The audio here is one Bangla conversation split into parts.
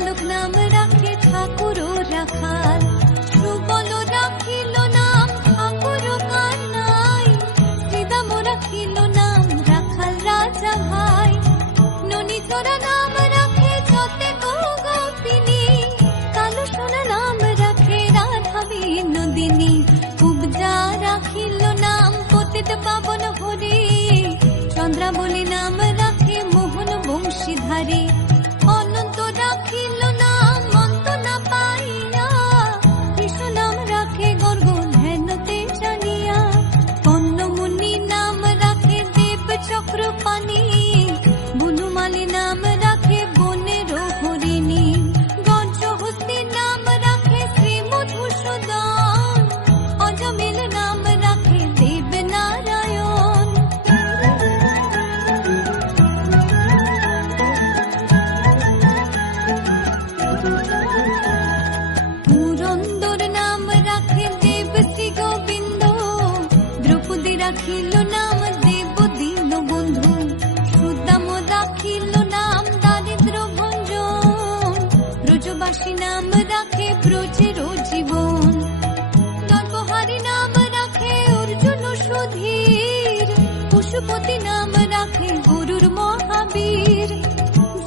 বালক নাম রাখে ঠাকুর ও রাখাল, সুবল রাখিল নাম ঠাকুর ও কানাই, শ্রীদাম রাখিল নাম রাখাল রাজা ভাই, ননী চোরা নাম রাখে যতে গো গোপিনী, কালো সোনা নাম রাখে রাধা বিনোদিনী, কুবজা রাখিল নাম পতিত পাবন হরি, চন্দ্রাবলী নাম রাখে মোহন বংশীধারী, অনন্ত রাখিল নাম অন্ত না পাইয়া, কৃষ্ণ নাম রাখে গর্গ ধ্যানতে জানিয়া, কর্ণমুনি নাম রাখে দেব চক্রপাণি, বনমালী নাম রাখে বনের হরিণী, গজহস্তি নাম রাখে শ্রী মধুসূদন, অজমিল নাম রাখে দেব নারায়ণ। পুরন্দর নাম রাখে দেব শ্রী গোবিন্দ, দ্রৌপদী রাখিল নাম দেব দীন বন্ধু, সুদাম রাখিল নাম দারিদ্র ভঞ্জন, ব্রজবাসী নাম রাখে ব্রজের জীবন, নরবহারী নাম রাখে অর্জুন সুধীর, পশুপতি নাম রাখে গরুর মহাবীর,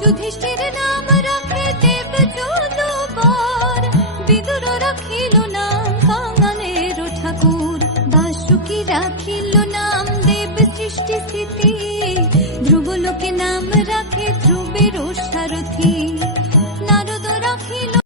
যুধিষ্ঠির নাম রাখে দেব জলবর, বিদুর রাখিল নাম কাঙালের ঠাকুর, বাসুকি রাখিল নাম দেব সৃষ্টি স্থিতি, ধ্রুবলোকে নাম রাখে